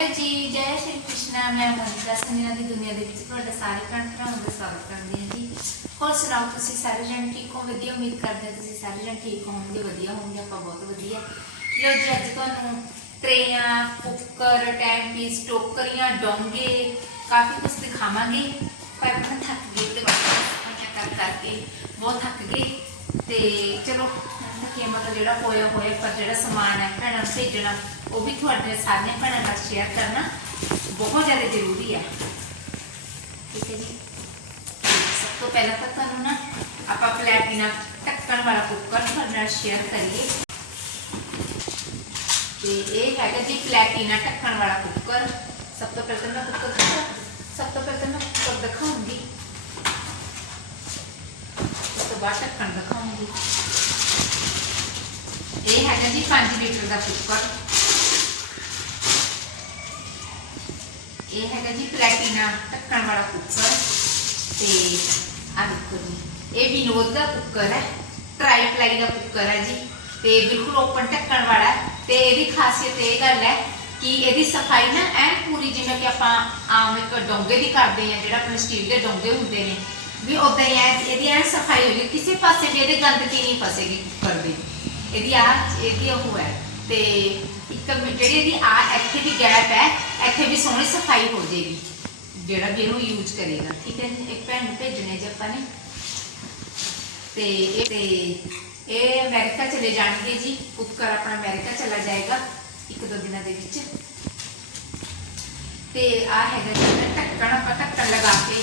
ਜੀ ਜੈ ਸ਼੍ਰੀ ਕ੍ਰਿਸ਼ਨ ਮੈਂ ਮਨਿਕਾ ਸੰਜਨਾ ਦੀ ਦੁਨੀਆ ਦੇ ਵਿੱਚ ਤੁਹਾਡਾ ਸਾਰੇ ਭੈਣ ਭਰਾਵਾਂ ਦਾ ਸਵਾਗਤ ਕਰਦੀ ਹਾਂ ਜੀ ਹੋਰ ਸੁਣਾਓ ਤੁਸੀਂ ਸਾਰੇ ਜਣ ਠੀਕ ਹੋ ਵਧੀਆ ਉਮੀਦ ਕਰਦੇ ਹਾਂ ਤੁਸੀਂ ਸਾਰੇ ਜਣ ਠੀਕ ਹੋਵੋਗੇ ਵਧੀਆ ਹੋਵੋਗੇ ਆਪਾਂ ਬਹੁਤ ਵਧੀਆ ਲੋ ਜੀ ਅੱਜ ਤੁਹਾਨੂੰ ਟਰੇਆਂ ਕੁੱਕਰ ਟਾਈਮ ਪੀਸ ਟੋਕਰੀਆਂ ਡੋਂਗੇ ਕਾਫੀ ਕੁਝ ਦਿਖਾਵਾਂਗੇ ਪਰ ਮੈਂ ਥੱਕ ਗਈ ਤੇ ਬਸ ਕਰ ਕਰਕੇ ਬਹੁਤ ਥੱਕ ਗਈ ਤੇ ਚਲੋ ਕਿ ਮਤਲਬ ਜਿਹੜਾ ਹੋਇਆ ਹੋਇਆ ਪਰ ਜਿਹੜਾ ਸਮਾਨ ਹੈ, ਭੈਣਾਂ ਨੂੰ ਭੇਜਣਾ, ਉਹ ਵੀ ਤੁਹਾਡੇ ਸਾਰੀਆਂ ਭੈਣਾਂ ਨਾਲ ਸ਼ੇਅਰ ਕਰਨਾ ਬਹੁਤ ਜ਼ਿਆਦਾ ਜ਼ਰੂਰੀ ਹੈ ਠੀਕ ਹੈ ਜੀ? ਸਭ ਤੋਂ ਪਹਿਲਾਂ ਤਾਂ ਤੁਹਾਨੂੰ ਨਾ ਆਪਾਂ ਪਲੈਟੀਨਾ ਢੱਕਣ ਵਾਲਾ ਕੁੱਕਰ ਤੁਹਾਡੇ ਨਾਲ ਸ਼ੇਅਰ ਕਰੀਏ। ਤੇ ਇਹ ਹੈਗਾ ਜੀ ਪਲੈਟੀਨਾ ਢੱਕਣ ਵਾਲਾ ਕੁੱਕਰ। ਸਭ ਤੋਂ ਪਹਿਲਾਂ ਮੈਂ ਕੁੱਕਰ ਦਿਖਾ- ਸਭ ਤੋਂ ਪਹਿਲਾਂ ਤਾਂ ਮੈਂ ਕੁੱਕਰ ਦਿਖਾਉਂਗੀ। ਉਸ ਤੋਂ ਬਾਅਦ ਢੱਕਣ ਦਿਖਾਉਂਗੀ। ਇਹ ਹੈਗਾ ਜੀ 5 ਲੀਟਰ ਦਾ ਕੁੱਕਰ। ਇਹ ਹੈਗਾ ਜੀ ਪਲੈਟੀਨਾ ਢੱਕਣ ਵਾਲਾ ਕੁੱਕਰ। ਤੇ ਆ ਦੇਖੋ ਜੀ, ਇਹ ਵਿਨੋਦ ਦਾ ਕੁੱਕਰ ਹੈ, ਟਰਾਈ ਪਲਾਈ ਦਾ ਕੁੱਕਰ ਹੈ ਜੀ। ਤੇ ਬਿਲਕੁਲ ਓਪਨ ਢੱਕਣ ਵਾਲਾ ਤੇ ਇਹਦੀ ਖਾਸੀਅਤ ਇਹ ਗੱਲ ਹੈ ਕਿ ਇਹਦੀ ਸਫ਼ਾਈ ਨਾ ਐਨ ਪੂਰੀ ਜਿਵੇਂ ਕਿ ਆਪਾਂ ਆਮ ਇੱਕ ਡੋਂਗੇ ਦੀ ਕਰਦੇ ਆ ਜਿਹੜਾ ਆਪਣੇ ਸਟੀਲ ਦੇ ਡੋਂਗੇ ਹੁੰਦੇ ਨੇ। ਵੀ ਉਦਾਂ ਹੀ ਐ ਇਹਦੀ ਐਨ ਸਫ਼ਾਈ ਹੋਈ ਕਿਸੇ ਪਾਸੇ ਵੀ ਇਹਦੇ ਗੰਦਗੀ ਨਹੀਂ ਫਸੇਗੀ ਕੁੱਕਰ ਇਹਦੀ ਆ, ਇਹਦੀ ਉਹ ਹੈ। ਤੇ ਇੱਕ ਜਿਹੜੀ ਇਹਦੀ ਆ, ਇੱਥੇ ਵੀ ਗੈਪ ਹੈ, ਇੱਥੇ ਵੀ ਸੋਹਣੀ ਸਫ਼ਾਈ ਹੋ ਜਾਏਗੀ ਜਿਹੜਾ ਵੀ ਇਹਨੂੰ ਯੂਜ਼ ਕਰੇਗਾ। ਠੀਕ ਹੈ ਇੱਕ ਭੈਣ ਨੂੰ ਭੇਜਣੇ ਜੀ ਆਪਾਂ ਨੇ। ਤੇ ਇਹ ਤੇ ਇਹ ਅਮਰੀਕਾ ਚਲੇ ਜਾਣਗੇ ਜੀ ਉਪਕਰ ਆਪਣਾ ਅਮਰੀਕਾ ਚਲਾ ਜਾਏਗਾ, ਇੱਕ ਦੋ ਦਿਨਾਂ ਦੇ ਵਿੱਚ। ਤੇ ਆ ਹੈਗਾ ਜੀ, ਇਹਦਾ ਆਪਾਂ ਢੱਕਣ ਲਗਾ ਕੇ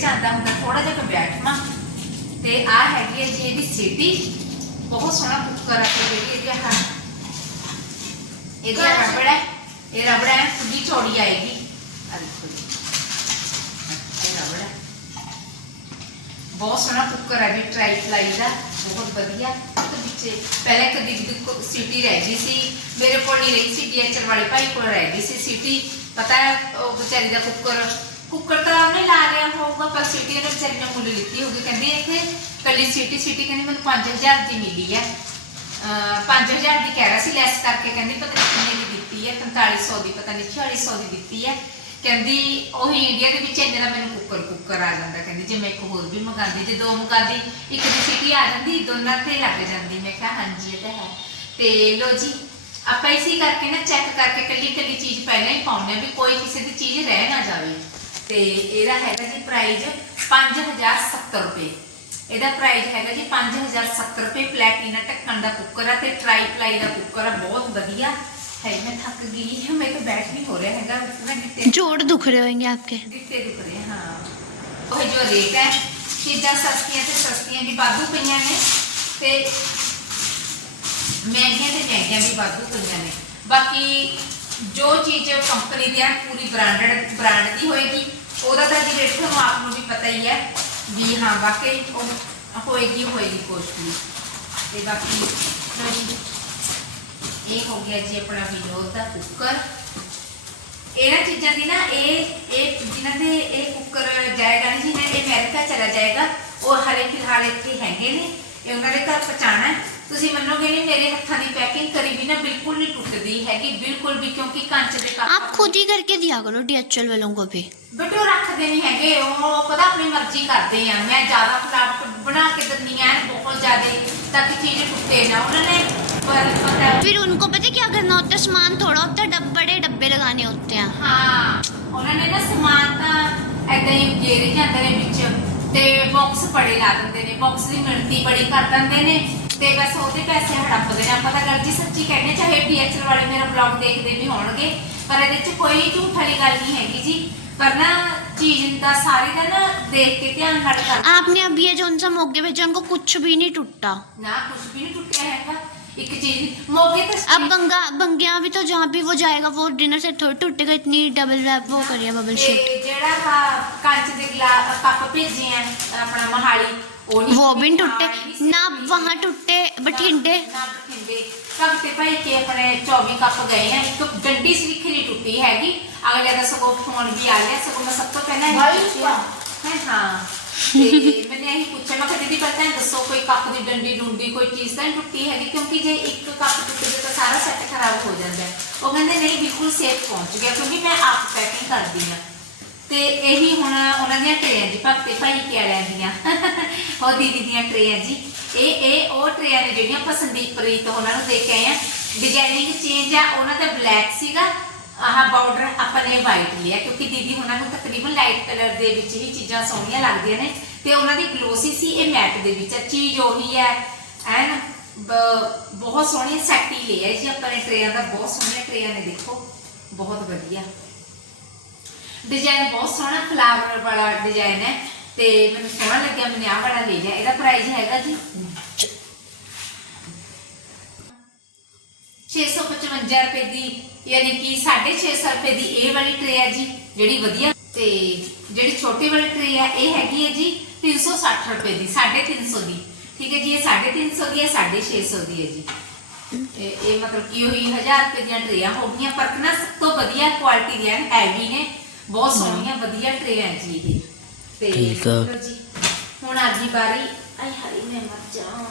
ਚਾਹੇ ਇੱਕ ਇਹਦੇ ਚ ਆਂਦਾ ਹੁੰਦਾ ਥੋੜਾ ਜਿਹਾ ਕਿ ਬੈਠਣਾ ਤੇ ਆ ਹੈਗੀ ਹੈ ਜੀ ਇਹਦੀ ਸੀਟੀ ਬਹੁਤ ਸੋਹਣਾ ਕੁੱਕਰ ਆ ਤੇ ਜਿਹੜੀ ਇਹਦੀ ਆਹ ਇਹਦਾ ਰਬੜ ਹੈ ਇਹ ਰਬੜ ਹੈ ਖੁੱਲੀ ਚੌੜੀ ਆਏਗੀ ਆ ਦੇਖੋ ਜੀ ਇਹ ਰਬੜ ਹੈ ਬਹੁਤ ਸੋਹਣਾ ਕੁੱਕਰ ਹੈ ਜੀ ਟਰਾਈ ਫਲਾਈ ਦਾ ਬਹੁਤ ਵਧੀਆ ਤੇ ਵਿੱਚੇ ਪਹਿਲੇ ਕਦੀ ਦੀ ਸਿਟੀ ਰਹਿ ਗਈ ਸੀ ਮੇਰੇ ਕੋਲ ਨਹੀਂ ਰਹੀ ਸੀ ਡੀਐਚਆਰ ਵਾਲੇ ਭਾਈ ਕੋਲ ਰਹਿ ਗਈ ਸੀ ਸਿਟੀ ਪਤਾ ਹੈ ਉਹ ਵਿਚਾਰੀ ਦਾ ਕੁੱਕਰ ਕੁੱਕਰ ਤਾਂ ਉਹਨੇ ਲਾ ਲਿਆ ਹੋਊਗਾ, ਪਰ ਸਿਟੀ ਨੇ ਵਿਚਾਰੀ ਨੇ ਮੁੱਲ ਲਿੱਤੀ ਹੋਊਗੀ। ਕਹਿੰਦੀ ਇੱਥੇ ਕੱਲੀ ਸਿਟੀ ਸਿਟੀ ਕਹਿੰਦੀ ਮੈਨੂੰ 5000 ਦੀ ਮਿਲੀ ਹੈ ਅਹ 5000 ਦੀ ਕਹਿ ਰਿਹਾ ਸੀ ਲੈਸ ਕਰਕੇ ਕਹਿੰਦੀ ਪਤਾ ਨਹੀਂ ਕਿੰਨੇ ਦੀ ਦਿੱਤੀ ਹੈ 4500 ਦੀ, ਪਤਾ ਨਹੀਂ 4600 ਦੀ ਦਿੱਤੀ ਹੈ ਕਹਿੰਦੀ ਉਹੀ ਇੰਡੀਆ ਦੇ ਵਿੱਚ ਇੰਨੇ ਦਾ ਮੈਨੂੰ ਕੁੱਕਰ ਕੁੱਕਰ ਆ ਜਾਂਦਾ। ਕਹਿੰਦੀ ਜੇ ਮੈਂ ਇੱਕ ਹੋਰ ਵੀ ਮੰਗਾਉਂਦੀ, ਜੇ ਦੋ ਮੰਗਾਉਂਦੀ, ਇੱਕ ਦੀ ਸਿਟੀ ਆ ਜਾਂਦੀ, ਦੋਨਾਂ ਤੇ ਲੱਗ ਜਾਂਦੀ। ਮੈਂ ਕਿਹਾ, ਹਾਂਜੀ, ਇਹ ਤਾਂ ਹੈ। ਤੇ ਲੋ ਜੀ, ਆਪਾਂ ਇਸੇ ਕਰਕੇ ਨਾ ਚੈੱਕ ਕਰਕੇ ਕੱਲੀ ਕੱਲੀ ਚੀਜ਼ ਪਹਿਲਾਂ ਹੀ ਪਾਉਂਦੇ ਹਾਂ ਵੀ ਕੋਈ ਕਿਸੇ ਦੀ ਚੀਜ਼ ਰਹਿ ਨਾ ਜਾਵੇ। ਤੇ ਇਹਦਾ ਹੈਗਾ ਜੀ ਪ੍ਰਾਈਸ 5070 ਰੁਪਏ ਇਹਦਾ ਪ੍ਰਾਈਸ ਹੈਗਾ ਜੀ 5070 ਰੁਪਏ ਪਲੈਟੀਨਾ ਢੱਕਣ ਦਾ ਕੁੱਕਰ ਆ ਤੇ ਟਰਾਈ ਪਲਾਈ ਦਾ ਕੁੱਕਰ ਆ ਬਹੁਤ ਵਧੀਆ ਹੈ ਮੈਂ ਥੱਕ ਗਈ ਹਾਂ ਮੈਂ ਤਾਂ ਬੈਠ ਨਹੀਂ ਹੋ ਰਿਹਾ ਹੈਗਾ ਪੂਰਾ ਗਿੱਟੇ जोड़ दुख रहे होंगे आपके ਦਿੱਤੇ ਦੁਖ ਰਹੇ ਹਾਂ ਉਹ ਜੋ ਰੇਟ ਹੈ ਚੀਜ਼ਾਂ ਸਸਤੀਆਂ ਤੇ ਸਸਤੀਆਂ ਵੀ ਵਾਧੂ ਪਈਆਂ ਨੇ ਤੇ ਮਹਿੰਗੀਆਂ ਤੇ ਮਹਿੰਗੀਆਂ ਵੀ ਵਾਧੂ ਪਈਆਂ ਨੇ ਬਾਕੀ ਜੋ ਚੀਜ਼ ਕੰਪਨੀ ਦੀ ਹੈ ਪੂਰੀ ਬ੍ਰਾਂਡਡ ਬ੍ਰਾਂਡ ਦੀ ਹੋਏਗੀ ਉਹਦਾ ਤਾਂ ਜੀ ਰੇਟ ਆਪ ਨੂੰ ਵੀ ਪਤਾ ਹੀ ਹੈ ਵੀ ਹਾਂ, ਵਾਕਈ ਉਹ ਹੋਏਗੀ ਹੋਏਗੀ ਕੋਸਟਲੀ ਤੇ ਬਾਕੀ ਲਓ ਜੀ, ਇਹ ਹੋ ਗਿਆ ਜੀ ਆਪਣਾ ਵਿਨੋਦ ਦਾ ਕੁੱਕਰ ਇਹਨਾਂ ਚੀਜ਼ਾਂ ਦੀ ਨਾ, ਇਹ ਇਹ ਜਿਨ੍ਹਾਂ ਦੇ ਇਹ ਕੁੱਕਰ ਜਾਏਗਾ ਨਹੀਂ ਜਿਹਨਾਂ ਇਹ ਅਮਰੀਕਾ ਚਲਾ ਜਾਏਗਾ, ਉਹ ਹਰੇ ਫਿਲਹਾਲ ਇੱਥੇ ਹੈਗੇ ਨੇ। ਇਹ ਉਹਨਾਂ ਦੇ ਘਰ ਪਹੁੰਚਾਉਣਾ ਹੈ ਤੁਸੀਂ ਮੰਨੋਗੇ ਨਹੀਂ ਮੇਰੇ ਹੱਥਾਂ ਦੀ ਪੈਕਿੰਗ ਕਰੀ ਵੀ ਨਾ ਬਿਲਕੁਲ ਨਹੀਂ ਟੁੱਟਦੀ ਹੈਗੀ ਬਿਲਕੁਲ ਵੀ ਕਿਉਂਕਿ ਕੰਚ ਦੇ ਕੱਪ आप खुद ही करके दिया करो डीएचएल वालों को भी ਬਟ ਉਹ ਰੱਖਦੇ ਨਹੀਂ ਹੈਗੇ ਉਹ ਪਤਾ ਆਪਣੀ ਮਰਜ਼ੀ ਕਰਦੇ ਆ ਮੈਂ ਜ਼ਿਆਦਾ ਫਲਾਟ ਬਣਾ ਕੇ ਦਿੰਦੀ ਆ ਬਹੁਤ ਜ਼ਿਆਦਾ ਤਾਂ ਕਿ ਚੀਜ਼ ਟੁੱਟੇ ਨਾ ਉਹਨਾਂ ਨੇ ਪਰ ਪਤਾ फिर उनको पता है क्या करना होता है सामान थोड़ा होता है डब बड़े डब्बे लगाने होते हैं ਹਾਂ ਉਹਨਾਂ ਨੇ ਨਾ ਸਮਾਨ ਤਾਂ ਐਦਾਂ ਹੀ ਗੇਰੇ ਜਾਂਦੇ ਨੇ ਵਿੱਚ ਤੇ ਬਾਕਸ ਬੜੇ ਲਾ ਦਿੰਦੇ ਨੇ ਬਾਕਸ ਦੀ ਮਿਣਤੀ ਬੜੀ ਕਰ ਦਿੰਦੇ ਨੇ ਤੇ ਬਸ ਉਹਦੇ ਪੈਸੇ ਹੜੱਪਦੇ ਨੇ ਆਪਾਂ ਤਾਂ ਗੱਲ ਜੀ ਸੱਚੀ ਕਹਿੰਦੇ ਚਾਹੇ ਡੀਐਚਐਲ ਵਾਲੇ ਮੇਰਾ ਬਲੌਗ ਦੇਖਦੇ ਵੀ ਹੋਣਗੇ ਪਰ ਇਹਦੇ 'ਚ ਕੋਈ ਝੂਠ ਵਾਲੀ ਗੱਲ ਨਹੀਂ ਹੈਗੀ ਜੀ ਪਰ ਨਾ ਚੀਜ਼ ਦਾ ਸਾਰੀ ਦਾ ਨਾ ਦੇਖ ਕੇ ਧਿਆਨ ਨਾਲ ਕਰ आपने अब ये जो उनसे मोगे भेजा उनको कुछ भी नहीं टूटा ਨਾ ਕੁਝ ਵੀ ਨਹੀਂ ਟੁੱਟਿਆ ਹੈਗਾ अब बंगा बंगिया भी तो जहाँ भी वो जाएगा वो डिनर से टूटेगा इतनी डबल रैप वो करिए बबल शेक जेड़ा का कांच दे गिलास कप भेजे हैं अपना मोहाली वो भी टूटे। ना वहाँ टूटे बठिंडे। कपते भाई के अपने 24 कप गए हैं तो गड्डी सी खरी टूटी हैगी। अगले का सगो फ़ोन भी आ गया सगो मैं सब कहना है हाँ। ਤੇ ਮੈंने ਇਹੀ ਪੁੱਛਿਆ, ਮੈਂ ਕਿਹਾ ਦੀਦੀ ਪਤਾ ਹੈ ਦੱਸੋ, ਕੋਈ ਕੱਪ ਦੀ ਡੰਡੀ ਡੁੰਡੀ ਕੋਈ ਚੀਜ਼ ਤਾਂ ਨਹੀਂ ਟੁੱਟੀ ਹੈਗੀ? ਕਿਉਂਕਿ ਜੇ ਇੱਕ ਕੱਪ ਟੁੱਟ ਜੇ ਤਾਂ ਸਾਰਾ ਸੈੱਟ ਖਰਾਬ ਹੋ ਜਾਂਦਾ ਹੈ। ਉਹ ਕਹਿੰਦੇ, ਨਹੀਂ, ਬਿਲਕੁਲ ਸੇਫ ਪਹੁੰਚ ਗਿਆ, ਕਿਉਂਕਿ ਮੈਂ ਆਪ ਪੈਕਿੰਗ ਕਰਦੀ ਆ ਤੇ ਇਹੀ ਹੁਣ ਉਹਨਾਂ ਦੀਆਂ ਟਰੇਆਂ ਜੀ, ਭਗਤੇ ਭਾਈ ਕੇ ਦੀਆਂ। ਉਹ ਦੀਦੀ ਦੀਆਂ ਟਰੇਆਂ ਜੀ। ਇਹ ਇਹ, ਉਹ ਟਰੇਆਂ ਨੇ ਜਿਹੜੀਆਂ ਆਪਾਂ ਸੰਦੀਪ ਪ੍ਰੀਤ ਉਹਨਾਂ ਨੂੰ ਦੇ ਕੇ ਆਏ ਆ। ਡਿਜ਼ਾਈਨਿੰਗ ਚੇਂਜ ਆ, ਉਹਨਾਂ ਦਾ ਬਲੈਕ ਸੀਗਾ। ਆਹ ਬਾਰਡਰ ਆਪਾਂ ਨੇ ਵਾਈਟ ਲਿਆ, ਕਿਉਂਕਿ ਦੀਦੀ ਉਹਨਾਂ ਨੂੰ ਤਕਰੀਬਨ ਲਾਈਟ ਕਲਰ ਦੇ ਵਿੱਚ ਹੀ ਚੀਜ਼ਾਂ ਸੋਹਣੀਆਂ ਲੱਗਦੀਆਂ ਨੇ ਤੇ ਉਹਨਾਂ ਦੀ ਗਲੋਸੀ ਸੀ, ਇਹ ਮੈਟ ਦੇ ਵਿੱਚ ਆ। ਚੀਜ਼ ਉਹੀ ਹੈ ਐਨ ਬਹੁਤ ਸੋਹਣੀ ਸੈਟ ਹੀ ਲਿਆ ਜੀ ਆਪਾਂ ਨੇ, ਟਰੇਆਂ ਦਾ ਬਹੁਤ ਸੋਹਣੀਆਂ ਟਰੇਆਂ ਨੇ, ਦੇਖੋ, ਬਹੁਤ ਵਧੀਆ। ਡਿਜ਼ਾਈਨ ਬਹੁਤ ਸੋਹਣਾ ਫਲਾਵਰ ਵਾਲਾ ਡਿਜ਼ਾਈਨ ਹੈ ਤੇ ਮੈਨੂੰ ਸੋਹਣਾ ਲੱਗਿਆ ਮੈंने ਆਹ ਵਾਲਾ ਲੈ ਲਿਆ, ਇਹਦਾ ਪ੍ਰਾਈਸ ਹੈਗਾ ਜੀ 655 ਰੁਪਏ ਦੀ ਯਾਨੀ ਕਿ 650 ਰੁਪਏ ਦੀ ਇਹ ਵਾਲੀ ਟਰੇ ਹੈ ਜੀ ਜਿਹੜੀ ਵਧੀਆ। ਤੇ ਜਿਹੜੀ ਛੋਟੀ ਵਾਲੀ ਟਰੇ ਹੈ ਇਹ ਹੈਗੀ ਹੈ ਜੀ 360 ਰੁਪਏ ਦੀ 350 ਦੀ। ਠੀਕ ਹੈ ਜੀ ਇਹ 350 ਦੀ ਹੈ 650 ਦੀ ਹੈ ਜੀ। ਇਹ ਮਤਲਬ ਕਿ ਉਹੀ 1000 ਰੁਪਏ ਦੀਆਂ ਟਰੇਆਂ ਹੋ ਗਈਆਂ ਪਰ ਨਾ ਸਭ ਤੋਂ ਵਧੀਆ ਕੁਆਲਿਟੀ ਦੀਆਂ ਹੈਵੀ ਨੇ। ਬਹੁਤ ਸੋਹਣੀਆਂ ਵਧੀਆ ਟਰੇਆਂ ਜੀ ਇਹ। ਤੇ। ਚਲੋ ਜੀ ਹੁਣ ਆ ਗਈ ਵਾਰੀ। ਆਈ ਹਾਈ ਮੈਂ ਮਰ ਜਾ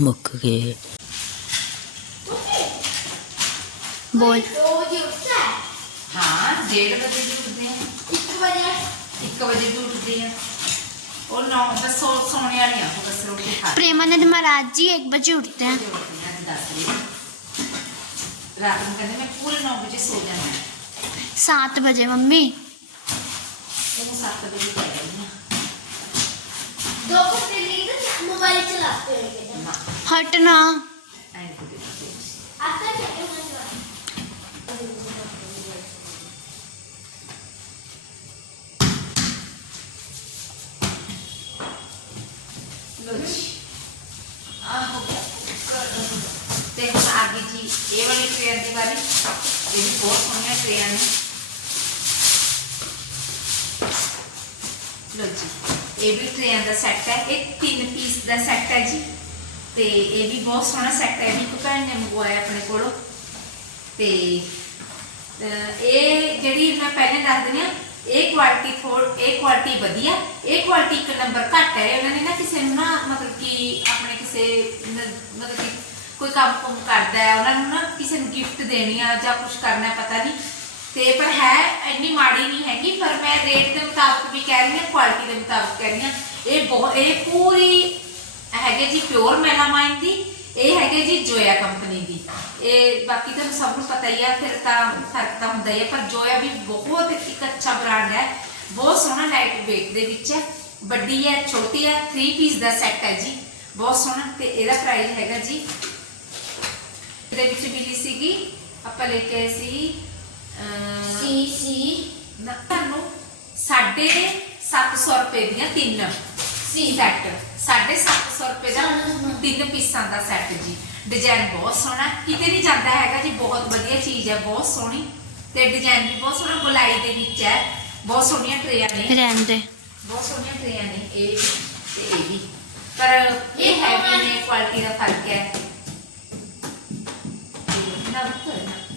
ਮੁੱਕ ਗਏ। बोल। बजे हाँ डेढ़ बजे भी उठते हैं। एक बजे एक बजे भी उठते हैं। और नौ बस सो सोने वाली आपको तो बस रोटी खा प्रेमानंद महाराज जी एक बजे उठते हैं। रात में कहते मैं पूरे नौ बजे सो जाना है सात बजे मम्मी। तो सात बजे दो घंटे मोबाइल चलाते हैं। हटना। ਇਹ ਵੀ ਟ੍ਰੇਨ ਦਾ ਸੈੱਟ ਹੈ, ਇਹ ਤਿੰਨ ਪੀਸ ਦਾ ਸੈੱਟ ਹੈ ਜੀ। ਤੇ ਇਹ ਵੀ ਬਹੁਤ ਸੋਹਣਾ ਸੈੱਟ ਹੈ ਵੀ ਭੈਣ ਨੇ ਮੰਗਵਾਇਆ ਆਪਣੇ ਕੋਲੋਂ। ਤੇ ਇਹ ਜਿਹੜੀ ਮੈਂ ਪਹਿਲੇ ਦੱਸ ਦਿੰਦੀ ਹਾਂ, ਇਹ ਕੁਆਲਿਟੀ ਥੋੜ ਇਹ ਕੁਆਲਿਟੀ ਵਧੀਆ, ਇਹ ਕੁਆਲਿਟੀ ਇੱਕ ਨੰਬਰ ਘੱਟ ਹੈ। ਉਹਨਾਂ ਨੇ ਨਾ ਕਿਸੇ ਨੂੰ ਨਾ ਮਤਲਬ ਕਿ ਆਪਣੇ ਕਿਸੇ ਮਤਲਬ ਕਿ ਕੋਈ ਕੰਮ ਕੁਮ ਕਰਦਾ ਹੈ, ਉਹਨਾਂ ਨੂੰ ਨਾ ਕਿਸੇ ਨੂੰ ਗਿਫਟ ਦੇਣੀ ਆ ਜਾਂ ਕੁਝ ਕਰਨਾ ਪਤਾ ਨਹੀਂ। ਤੇ ਪਰ ਹੈ ਇੰਨੀ ਮਾੜੀ ਨਹੀਂ ਹੈਗੀ, ਪਰ ਮੈਂ ਰੇਟ ਦੇ ਮੁਤਾਬਕ ਵੀ ਕਹਿ ਰਹੀ ਹਾਂ ਕੁਆਲਿਟੀ ਦੇ ਮੁਤਾਬਕ ਕਹਿ ਰਹੀ ਹਾਂ। ਇਹ ਬਹੁਤ, ਇਹ ਪੂਰੀ ਹੈਗੇ ਜੀ ਪਿਓਰ ਮੈਲਾਮਾਈਨ ਦੀ, ਇਹ ਹੈਗੇ ਜੀ ਜੋਇਆ ਕੰਪਨੀ ਦੀ। ਇਹ ਬਾਕੀ ਤੁਹਾਨੂੰ ਸਭ ਨੂੰ ਪਤਾ ਹੀ ਆ, ਫਿਰ ਤਾਂ ਫ਼ਰਕ ਤਾਂ ਹੁੰਦਾ ਹੀ ਹੈ ਪਰ ਜੋਇਆ ਵੀ ਬਹੁਤ ਇੱਕ ਅੱਛਾ ਬ੍ਰਾਂਡ ਹੈ। ਬਹੁਤ ਸੋਹਣਾ ਲਾਈਟ weight ਦੇ ਵਿੱਚ ਹੈ। ਵੱਡੀ ਹੈ, ਛੋਟੀ ਹੈ 3 ਪੀਸ ਦਾ ਸੈੱਟ ਹੈ ਜੀ। ਬਹੁਤ ਸੋਹਣਾ, ਤੇ ਇਹਦਾ ਪ੍ਰਾਈਸ ਹੈਗਾ ਜੀ। ਇਹਦੇ ਵਿੱਚ ਮਿਲੀ ਸੀਗੀ, ਆਪਾਂ ਲੈ ਕੇ ਆਏ ਸੀ ਸੀ ਸੀ। ਨਾ ਤੁਹਾਨੂੰ 750 ਰੁਪਏ ਦੀਆਂ ਤਿੰਨ ਸੀ। ਸੈੱਟ 750 ਰੁਪਏ ਦਾ ਤਿੰਨ ਪੀਸਾਂ ਦਾ ਸੈੱਟ ਜੀ। ਡਿਜ਼ਾਈਨ ਬਹੁਤ ਸੋਹਣਾ ਕਿਤੇ ਨਹੀਂ ਜਾਂਦਾ ਹੈਗਾ ਜੀ ਬਹੁਤ ਵਧੀਆ ਚੀਜ਼ ਹੈ ਬਹੁਤ ਸੋਹਣੀ। ਤੇ ਡਿਜ਼ਾਈਨ ਵੀ ਬਹੁਤ ਸੋਹਣਾ ਬੁਲਾਈ ਦੇ ਵਿੱਚ ਹੈ। ਬਹੁਤ ਸੋਹਣੀਆਂ ਟਰੇਆਂ ਨੇ। ਰਹਿਣ ਦੇ। ਬਹੁਤ ਸੋਹਣੀਆਂ ਟਰੇਆਂ ਨੇ ਇਹ ਵੀ ਤੇ ਇਹ ਵੀ। ਪਰ ਇਹ ਹੈਵੀ ਨੇ ਕੁਆਲਿਟੀ ਦਾ ਫ਼ਰਕ ਹੈ। ਨਾ ਬੁੱਤਰ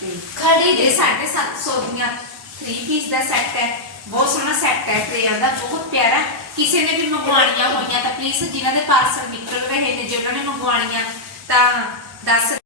ਤੇ खड़ी ਇਹ 750 ਦੀਆਂ 3 ਪੀਸ ਦਾ ਸੈੱਟ ਹੈ। ਬਹੁਤ ਸੋਹਣਾ ਸੈੱਟ ਹੈ ਟਰੇਆਂ ਦਾ, ਬਹੁਤ ਪਿਆਰਾ। ਕਿਸੇ ਨੇ ਵੀ ਮੰਗਵਾਉਣੀਆਂ ਹੋਈਆਂ ਤਾਂ ਪਲੀਜ਼ ਜਿਨ੍ਹਾਂ ਦੇ ਪਾਰਸਲ ਨਿਕਲ ਰਹੇ ਨੇ, ਜੇ ਉਹਨਾਂ ਨੇ ਮੰਗਵਾਉਣੀਆਂ ਤਾਂ ਦੱਸ